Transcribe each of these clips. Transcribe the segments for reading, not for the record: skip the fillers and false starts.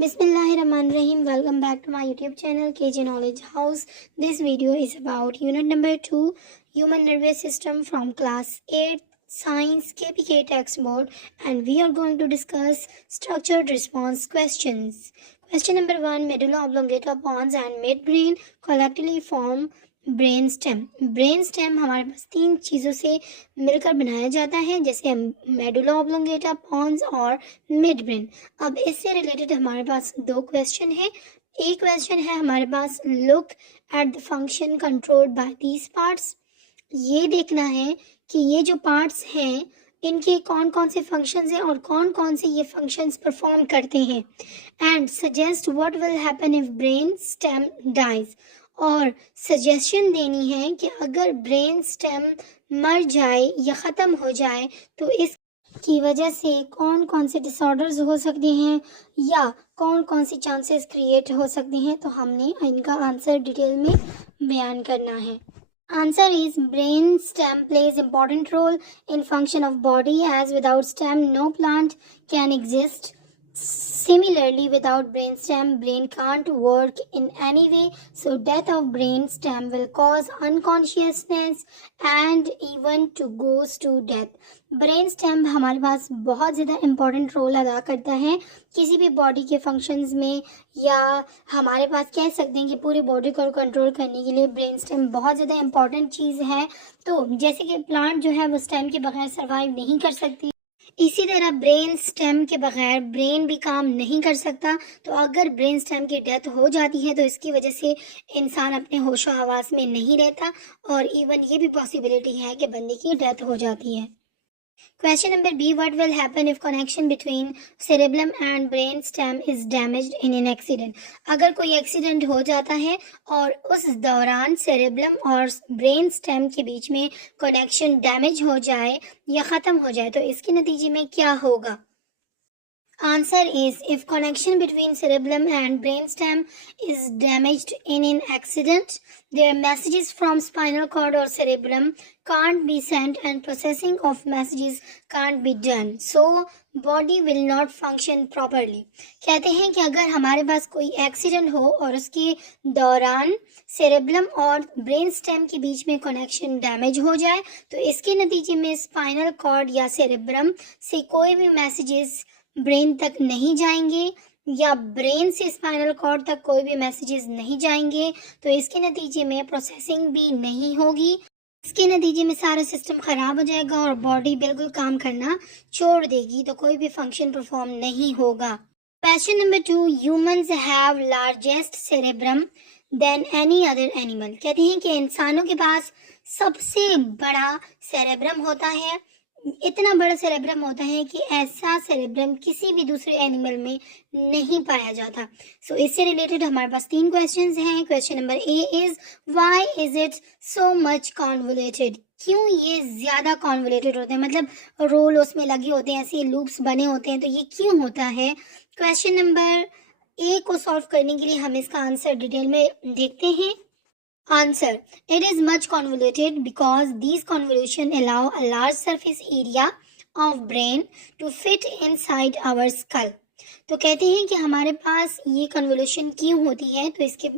Bismillahirrahmanirrahim. Welcome back to my YouTube channel KJ Knowledge House. This video is about unit number 2, Human Nervous System from class 8 Science KPK textbook, and we are going to discuss structured response questions. Question number 1, medulla oblongata pons and midbrain collectively form brain stem हमारे पास तीन चीज़ों से मिलकर बनाया जाता है, जैसे medulla oblongata, Pond's और मिड ब्रेन। अब इससे रिलेटेड हमारे पास दो क्वेश्चन है। एक क्वेश्चन है हमारे पास, look at the function controlled by these parts. ये देखना है कि ये जो पार्ट्स हैं इनके कौन कौन से फंक्शंस हैं और कौन कौन से ये फंक्शंस परफॉर्म करते हैं। And suggest what will happen if brain stem dies. और सजेशन देनी है कि अगर ब्रेन स्टेम मर जाए या ख़त्म हो जाए तो इसकी वजह से कौन कौन से डिसऑर्डर्स हो सकते हैं या कौन कौन से चांसेस क्रिएट हो सकते हैं। तो हमने इनका आंसर डिटेल में बयान करना है। Answer is brain stem plays important role in function of body, as without stem no plant can exist. Similarly, without brainstem, brain can't work in any way. So, death of brainstem will cause unconsciousness and even to goes to death. Brainstem हमारे पास बहुत ज़्यादा important role अदा करता है किसी भी body के functions में, या हमारे पास कह सकते हैं कि पूरी बॉडी को कंट्रोल करने के लिए ब्रेनस्टेम बहुत ज़्यादा इम्पॉर्टेंट चीज़ है। तो जैसे कि प्लांट जो है वो स्टेम के बगैर सर्वाइव नहीं कर सकती, इसी तरह ब्रेन स्टेम के बगैर ब्रेन भी काम नहीं कर सकता। तो अगर ब्रेन स्टेम की डेथ हो जाती है तो इसकी वजह से इंसान अपने होशो हवास में नहीं रहता, और इवन ये भी पॉसिबिलिटी है कि बंदे की डेथ हो जाती है। Question number B, what will happen if connection between cerebellum and brain stem is damaged in an accident? अगर कोई एक्सीडेंट हो जाता है और उस दौरान सेरेब्लम और ब्रेन स्टेम के बीच में कनेक्शन डैमेज हो जाए या ख़त्म हो जाए तो इसके नतीजे में क्या होगा? Answer is, if connection between cerebellum and brainstem is damaged in an accident, their messages from spinal cord or cerebellum can't be sent and processing of messages can't be done. So, body will not function properly. कहते हैं कि अगर हमारे पास कोई accident हो और उसके दौरान सेरेब्लम और ब्रेन स्टेम के बीच में कनेक्शन डैमेज हो जाए तो इसके नतीजे में स्पाइनल कॉर्ड या सेरेब्रम से कोई भी मैसेजेस ब्रेन तक नहीं जाएंगे या ब्रेन से स्पाइनल कॉर्ड तक कोई भी मैसेजेस नहीं जाएंगे, तो इसके नतीजे में प्रोसेसिंग भी नहीं होगी। इसके नतीजे में सारा सिस्टम ख़राब हो जाएगा और बॉडी बिल्कुल काम करना छोड़ देगी, तो कोई भी फंक्शन परफॉर्म नहीं होगा। Question number 2, humans have largest cerebrum than any other animal. कहते हैं कि इंसानों के पास सबसे बड़ा सेरेब्रम होता है। इतना बड़ा सेरेब्रम होता है कि ऐसा सेरेब्रम किसी भी दूसरे एनिमल में नहीं पाया जाता। सो इससे रिलेटेड हमारे पास तीन क्वेश्चंस हैं। Question number A is, why is it so much convoluted? क्यों ये ज़्यादा कॉन्वोलेटेड होते हैं, मतलब रोल उसमें लगे होते हैं, ऐसे लूप्स बने होते हैं, तो ये क्यों होता है? क्वेश्चन नंबर ए को सॉल्व करने के लिए हम इसका आंसर डिटेल में देखते हैं। Answer, it is much convoluted because these convolution allow a large surface area of brain to fit inside our skull. तो कहते हैं कि हमारे पास ये कन्वोल्यूशन क्यों होती है, तो इसके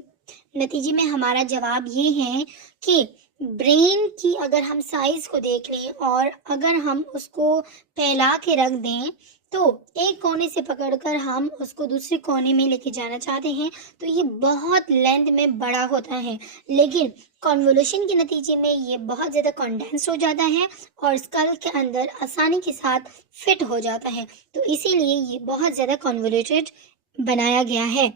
नतीजे में हमारा जवाब ये है कि ब्रेन की अगर हम साइज को देख लें और अगर हम उसको फैला के रख दें तो एक कोने से पकड़कर हम उसको दूसरे कोने में लेके जाना चाहते हैं तो ये बहुत लेंथ में बड़ा होता है, लेकिन कॉन्वोल्यूशन के नतीजे में ये बहुत ज़्यादा कंडेंस्ड हो जाता है और स्कल के अंदर आसानी के साथ फिट हो जाता है, तो इसीलिए ये बहुत ज़्यादा कॉन्वोल्यूटेड बनाया गया है।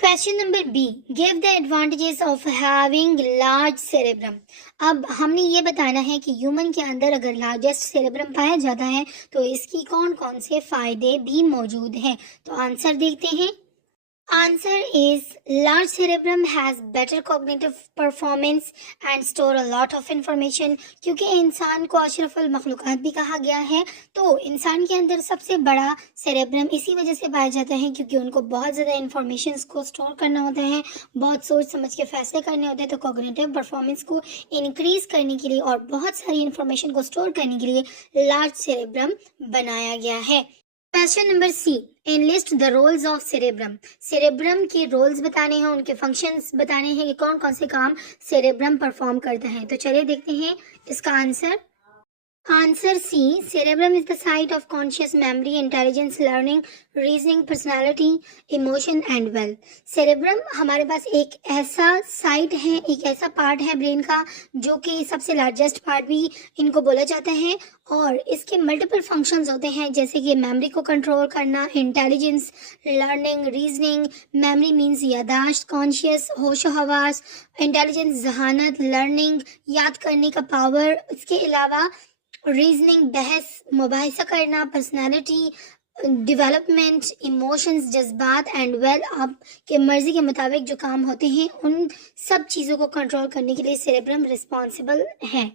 Question number B, give the advantages of having large cerebrum. अब हमने ये बताना है कि ह्यूमन के अंदर अगर लार्जेस्ट सेरेब्रम पाया जाता है तो इसकी कौन कौन से फायदे भी मौजूद हैं। तो आंसर देखते हैं। Answer is, large cerebrum has better cognitive performance and store a lot of information. क्योंकि इंसान को अशरफुल मखलूक़ात भी कहा गया है, तो इंसान के अंदर सबसे बड़ा सेरेब्रम इसी वजह से पाया जाता है क्योंकि उनको बहुत ज़्यादा इंफॉर्मेशन को स्टोर करना होता है, बहुत सोच समझ के फैसले करने होते हैं, तो कॉग्निटिव परफॉर्मेंस को इंक्रीज़ करने के लिए और बहुत सारी इंफॉर्मेशन को स्टोर करने के लिए लार्ज सेरेब्रम बनाया गया है। Question number C, enlist the roles of cerebrum. Cerebrum के रोल्स बताने हैं, उनके फंक्शंस बताने हैं कि कौन कौन से काम सेरेब्रम परफॉर्म करता है। तो चलिए देखते हैं इसका answer. Answer C, cerebrum is the site of conscious memory, intelligence, learning, reasoning, personality, emotion and will। cerebrum हमारे पास एक ऐसा साइट है, एक ऐसा पार्ट है ब्रेन का जो कि सबसे लार्जेस्ट पार्ट भी इनको बोला जाता है, और इसके मल्टीपल फंक्शंस होते हैं, जैसे कि मेमोरी को कंट्रोल करना, intelligence, learning, reasoning. Memory means यादाश्त, कॉन्शियस होशो हवास, इंटेलिजेंस जहानत, लर्निंग याद करने का पावर, इसके अलावा रीजनिंग बहस मुबाहिसा करना, पर्सनालिटी डेवलपमेंट, इमोशंस जज्बात एंड वेल आपके मर्जी के मुताबिक जो काम होते हैं उन सब चीज़ों को कंट्रोल करने के लिए सेरेब्रम रिस्पॉन्सिबल है।